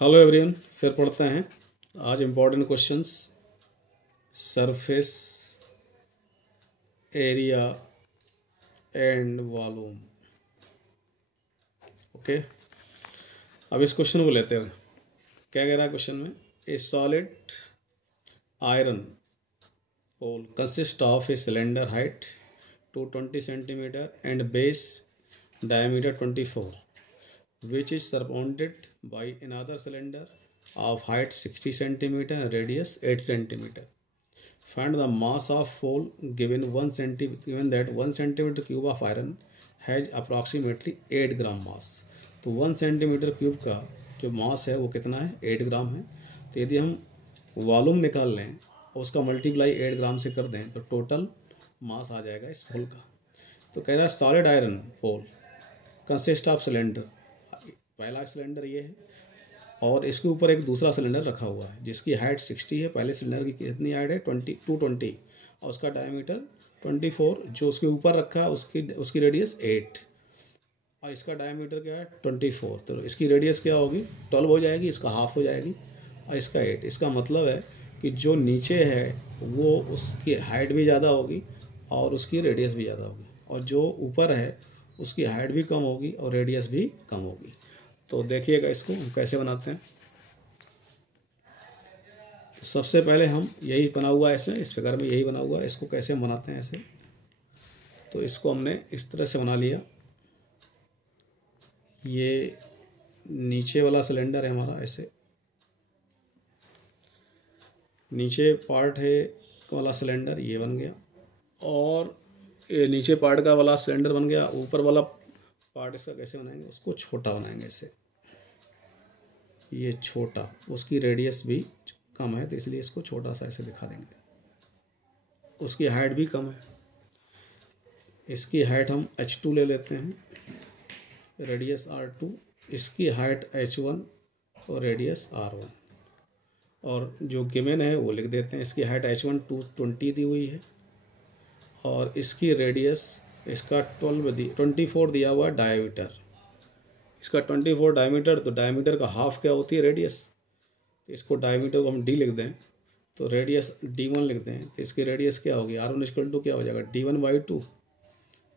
Hello everyone, फिर पढ़ते हैं आज important questions. Surface area and volume. Okay, अब इस क्वेश्चन को लेते हैं। क्या कह रहा है क्वेश्चन में? A solid iron pole consist of a cylinder height 220 centimeter and base diameter 24, which is surrounded by another cylinder of height 60 centimeter and radius 8 centimeter. Find the mass of pole given given that 1 centimeter cube of iron has approximately 8 gram mass. तो 1 centimetre cube का जो मास है वो कितना है? 8 ग्राम है। तो यदि हम वॉल्यूम निकाल लें और उसका मल्टीप्लाई 8 ग्राम से कर दें तो टोटल मास आ जाएगा इस पोल का। तो कह रहा है solid iron pole consist of cylinder, पहला सिलेंडर ये है और इसके ऊपर एक दूसरा सिलेंडर रखा हुआ है जिसकी हाइट 60 है। पहले सिलेंडर की कितनी हाइट है? 220 और उसका डायमीटर 24। जो उसके ऊपर रखा है उसकी रेडियस 8 और इसका डायमीटर क्या है? 24। तो इसकी रेडियस क्या होगी? 12 हो जाएगी, इसका हाफ हो जाएगी और इसका 8। इसका मतलब है कि जो नीचे है वो उसकी हाइट भी ज़्यादा होगी और उसकी रेडियस भी ज़्यादा होगी, और जो ऊपर है उसकी हाइट भी कम होगी और रेडियस भी कम होगी। तो देखिएगा इसको हम कैसे बनाते हैं। तो सबसे पहले हम यही बना हुआ है, इस फिगर में यही बना हुआ है। इसको कैसे हम बनाते हैं ऐसे? तो इसको हमने इस तरह से बना लिया। ये नीचे वाला सिलेंडर है हमारा, ऐसे नीचे पार्ट है वाला सिलेंडर ये बन गया, और ये नीचे पार्ट का वाला सिलेंडर बन गया। ऊपर वाला पार्ट इसका कैसे बनाएंगे? उसको छोटा बनाएंगे ऐसे, ये छोटा, उसकी रेडियस भी कम है तो इसलिए इसको छोटा सा ऐसे दिखा देंगे। उसकी हाइट भी कम है, इसकी हाइट हम h2 ले लेते हैं, रेडियस r2, इसकी हाइट h1 और रेडियस r1, और जो गिवन है वो लिख देते हैं। इसकी हाइट h1 220 दी हुई है और इसकी रेडियस इसका 24 दिया हुआ डायमीटर, इसका 24 डायमीटर। तो डायमीटर का हाफ क्या होती है? रेडियस। तो इसको डायमीटर को हम d लिख दें तो रेडियस d1 लिख दें तो इसकी रेडियस क्या होगी? r1 = क्या हो जाएगा? d1/2।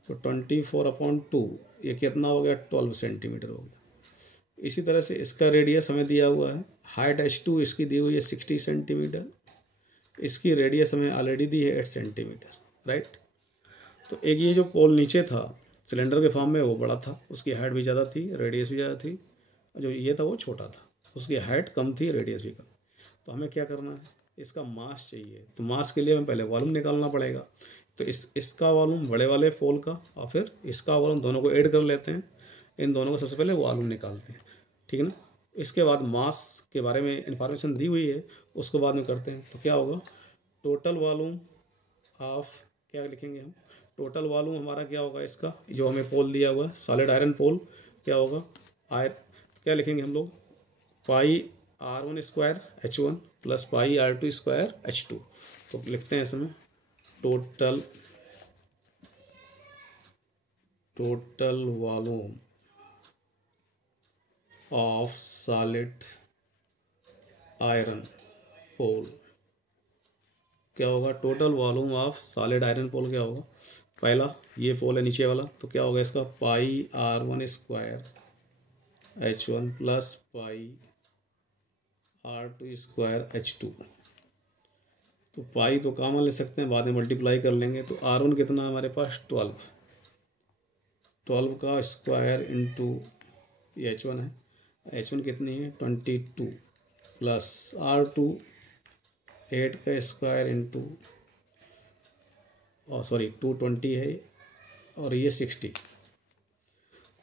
तो 24/2 ये कितना हो गया? 12 सेंटीमीटर हो गया। इसी तरह से इसका रेडियस हमें दिया हुआ है, हाइट h2 इसकी दी हुई है 60 सेंटीमीटर, इसकी रेडियस हमें ऑलरेडी दी है 8 सेंटीमीटर, राइट। तो एक ये जो पोल नीचे था सिलेंडर के फॉर्म में वो बड़ा था, उसकी हाइट भी ज़्यादा थी, रेडियस भी ज़्यादा थी। जो ये था वो छोटा था, उसकी हाइट कम थी, रेडियस भी कम। तो हमें क्या करना है? इसका मास चाहिए। तो मास के लिए हमें पहले वॉल्यूम निकालना पड़ेगा। तो इसका वॉल्यूम बड़े वाले पोल का और फिर इसका वॉल्यूम, दोनों को ऐड कर लेते हैं। इन दोनों को सबसे पहले वॉल्यूम निकालते हैं, ठीक है ना। इसके बाद मास के बारे में इंफॉर्मेशन दी हुई है, उसको बाद में करते हैं। तो क्या होगा? टोटल वॉल्यूम ऑफ, क्या लिखेंगे हम? टोटल वॉल्यूम हमारा क्या होगा? इसका जो हमें पोल दिया हुआ है सॉलिड आयरन पोल, क्या होगा? क्या लिखेंगे हम लोग? Pi r1² h1 plus pi r2² h2। तो लिखते हैं इसमें total volume of solid iron pole क्या होगा? Total volume of solid iron pole क्या होगा? पहला ये पोल है नीचे वाला, तो क्या होगा इसका? पाई r1² h1 plus pi r2² h2। तो पाई तो कॉमन ले सकते हैं, बाद में मल्टीप्लाई कर लेंगे। तो r1 कितना है हमारे पास? 12 का स्क्वायर इंटू ये h1 है, h1 कितनी है? 22 प्लस r2 8 का स्क्वायर इंटू 220 है और ये 60।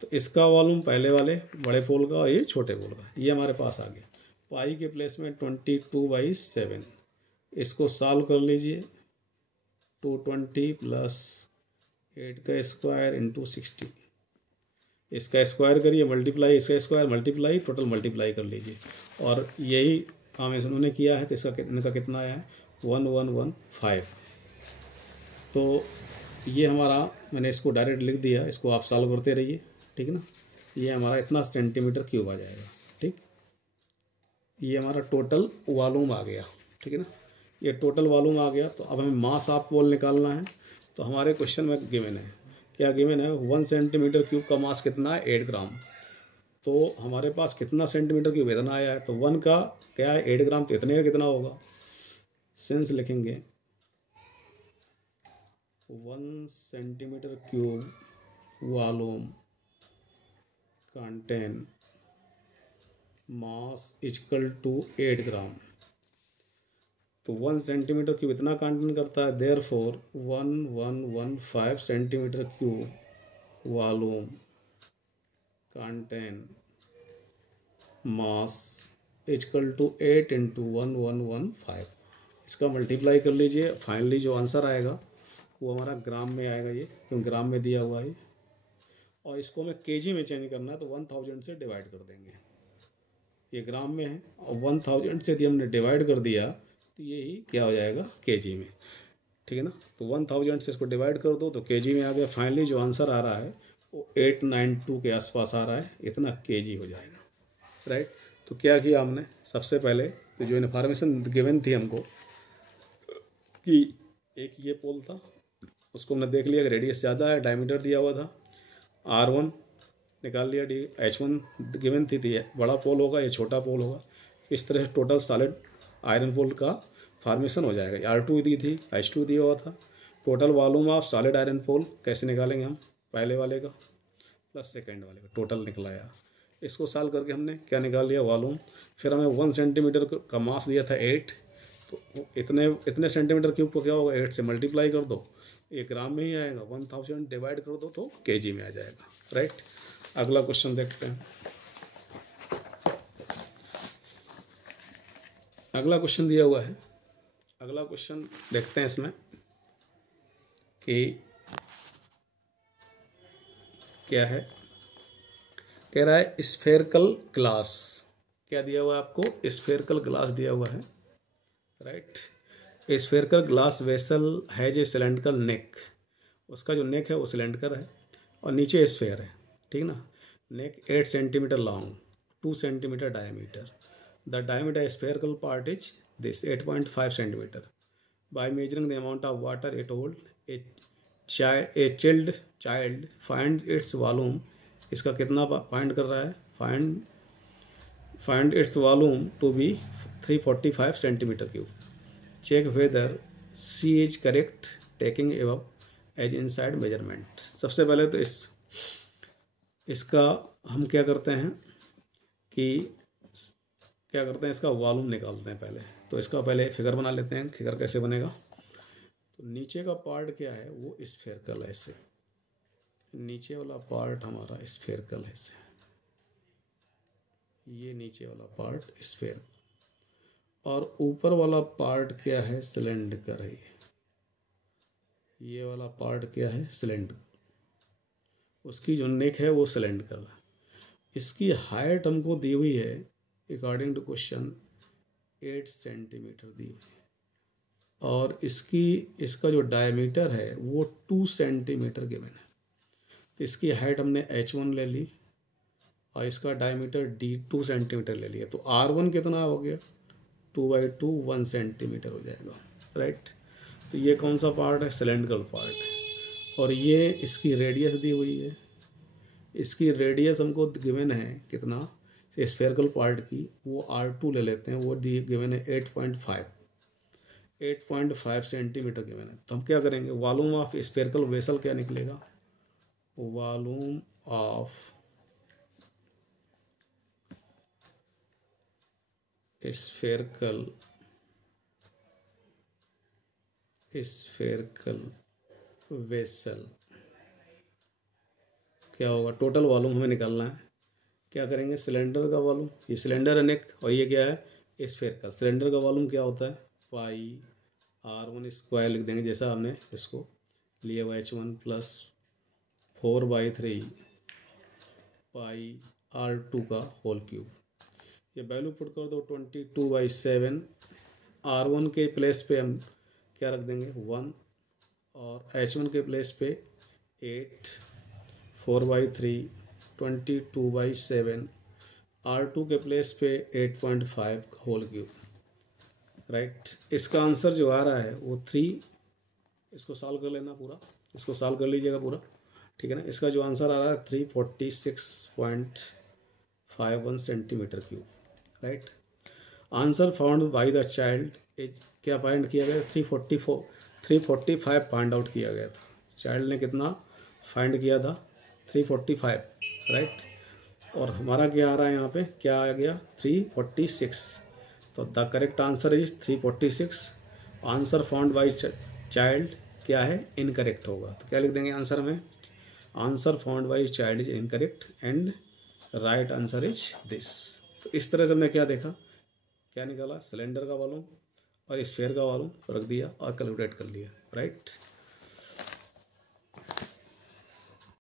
तो इसका वॉल्यूम पहले वाले बड़े पोल का और ये छोटे पोल का, ये हमारे पास आ गया। पाई के प्लेस में 22/7, इसको सॉल्व कर लीजिए। 220 प्लस 8 का स्क्वायर इंटू 60, इसका स्क्वायर करिए, मल्टीप्लाई, इसका स्क्वायर मल्टीप्लाई, टोटल मल्टीप्लाई कर लीजिए। और यही काम इन्होंने किया है, तो इसका इनका कितना आया है? 1115। तो ये हमारा, मैंने इसको डायरेक्ट लिख दिया, इसको आप सॉल्व करते रहिए, ठीक है ना। ये हमारा इतना सेंटीमीटर क्यूब आ जाएगा, ठीक। ये हमारा टोटल वॉल्यूम आ गया, ठीक है ना। ये टोटल वॉल्यूम आ गया। तो अब हमें मास ऑफ वॉल निकालना है। तो हमारे क्वेश्चन में गिवन है, क्या गिवन है, 1 सेंटीमीटर क्यूब का मास कितना है, 8 ग्राम। तो हमारे पास कितना सेंटीमीटर क्यूब इतना आया है, तो 1 का क्या है 8 ग्राम, तो इतने का कितना होगा, सेंस लिखेंगे 1 centimetre cube volume contain mass equal to 8 gram. तो 1 सेंटीमीटर क्यूब इतना कंटेन करता है, therefore 1115 centimetre cube volume contain mass equal to 8 into 1115। इसका मल्टीप्लाई कर लीजिए, फाइनली जो आंसर आएगा वो हमारा ग्राम में आएगा, ये क्योंकि ग्राम में दिया हुआ है। और इसको हमें केजी में चेंज करना है, तो 1000 से डिवाइड कर देंगे। ये ग्राम में है और 1000 से यदि हमने डिवाइड कर दिया तो यही क्या हो जाएगा, केजी में, ठीक है ना। तो 1000 से इसको डिवाइड कर दो तो केजी में आ गया। फाइनली जो आंसर आ रहा है वो 892 के आसपास आ रहा है, इतना केजी हो जाएगा, राइट। तो क्या किया हमने, सबसे पहले तो जो इन्फॉर्मेशन गिवन थी हमको कि एक ये पोल था, उसको हमने देख लिया कि रेडियस ज़्यादा है, डायमीटर दिया हुआ था, R1 निकाल लिया, H1 गिवन थी, ये बड़ा पोल होगा, ये छोटा पोल होगा। इस तरह से टोटल सॉलिड आयरन पोल का फार्मेशन हो जाएगा। R2 दी थी, H2 दिया हुआ था। Total volume of solid iron pole कैसे निकालेंगे हम, पहले वाले का प्लस सेकेंड वाले का टोटल निकलाया। इसको सॉल्व करके हमने क्या निकाल लिया, वॉल्यूम। फिर हमें 1 सेंटीमीटर का मास दिया था 8, तो इतने सेंटीमीटर क्यूब को क्या होगा, 8 से मल्टीप्लाई कर दो, ये ग्राम में ही आएगा। 1000 डिवाइड कर दो तो केजी में आ जाएगा, राइट। अगला क्वेश्चन देखते हैं। अगला क्वेश्चन दिया हुआ है, अगला क्वेश्चन देखते हैं इसमें कि क्या है। कह रहा है स्फेरिकल ग्लास, क्या दिया हुआ है आपको, स्फेरिकल ग्लास दिया हुआ है, right. Spherical glass vessel has a cylindrical neck, उसका जो नेक है वो सिलेंडर है और नीचे स्फेयर है, ठीक ना। Neck 8 centimetre long, 2 centimetre diameter. The diameter spherical part is this 8.5 centimetre. By measuring the amount of water it hold, a child child find its volume. इसका कितना फाइंड कर रहा है, find its volume to be 345 centimetre cube. Check whether she is correct taking above as inside measurement. सबसे पहले तो इसका हम क्या करते हैं कि इसका वॉल्यूम निकालते हैं पहले। तो इसका पहले फिगर बना लेते हैं, फिगर कैसे बनेगा। तो नीचे का पार्ट क्या है, वो स्फेरिकल है, ऐसे नीचे वाला पार्ट हमारा स्फेरिकल है, ऐसे ये नीचे वाला पार्ट स्फेयर, और ऊपर वाला पार्ट क्या है, सिलेंडर है। ये वाला पार्ट क्या है, सिलेंडर, उसकी जो नेक है वो सिलेंडर है। इसकी हाइट हमको दी हुई है अकॉर्डिंग टू क्वेश्चन 8 सेंटीमीटर दी हुई है, और इसका जो डायमीटर है वो 2 सेंटीमीटर गिवन है। इसकी हाइट हमने H1 ले ली और इसका डायमीटर D 2 सेंटीमीटर ले लिया। तो R1 कितना हो गया, 2/2 1 सेंटीमीटर हो जाएगा, राइट। तो ये कौन सा पार्ट है, सिलेंड्रिकल पार्ट है। और ये इसकी रेडियस दी हुई है, इसकी रेडियस हमको गिवन है कितना, स्फेरिकल पार्ट की, वो R2 ले लेते हैं, वो गिवन है 8.5 सेंटीमीटर गिवन है। तो हम क्या करेंगे, वॉल्यूम ऑफ स्फेरिकल वेसल क्या निकलेगा, वॉल्यूम ऑफ स्फेरिकल वेसल क्या होगा, टोटल वॉल्यूम हमें निकालना है। क्या करेंगे, सिलेंडर का वॉल्यूम, ये सिलेंडर है नेक, और ये क्या है स्फेरिकल। सिलेंडर का वॉल्यूम क्या होता है, पाई R1 स्क्वायर लिख देंगे, जैसा हमने इसको लिया हुआ H1 प्लस 4/3 पाई R2 का होल क्यूब। ये वैल्यू पुट कर दो 22/7। R1 के प्लेस पे हम क्या रख देंगे 1, और H1 के प्लेस पे 8, 4/3 22/7 R2 के प्लेस पे 8.5 होल क्यूब, राइट। इसका आंसर जो आ रहा है वो 3, इसको सॉल्व कर लेना पूरा, इसको सॉल्व कर लीजिएगा पूरा, ठीक है ना। इसका जो आंसर आ रहा है 346.51 centimetre cube, right. Answer found by the child is, क्या फाइंड किया गया? 345 फाइंड आउट किया गया था। चाइल्ड ने कितना फाइंड किया था? 345, राइट। और हमारा क्या आ रहा है यहाँ पे, क्या आ गया? 346। तो the correct answer is 346। Answer found by child क्या है? इनकरेक्ट होगा। तो क्या लिख देंगे आंसर में? Answer found by child is incorrect and right answer is this. तो इस तरह से हमने क्या देखा, क्या निकाला? सिलेंडर का वॉल्यूम और स्फीयर का वॉल्यूम रख दिया और कैलकुलेट कर लिया, राइट।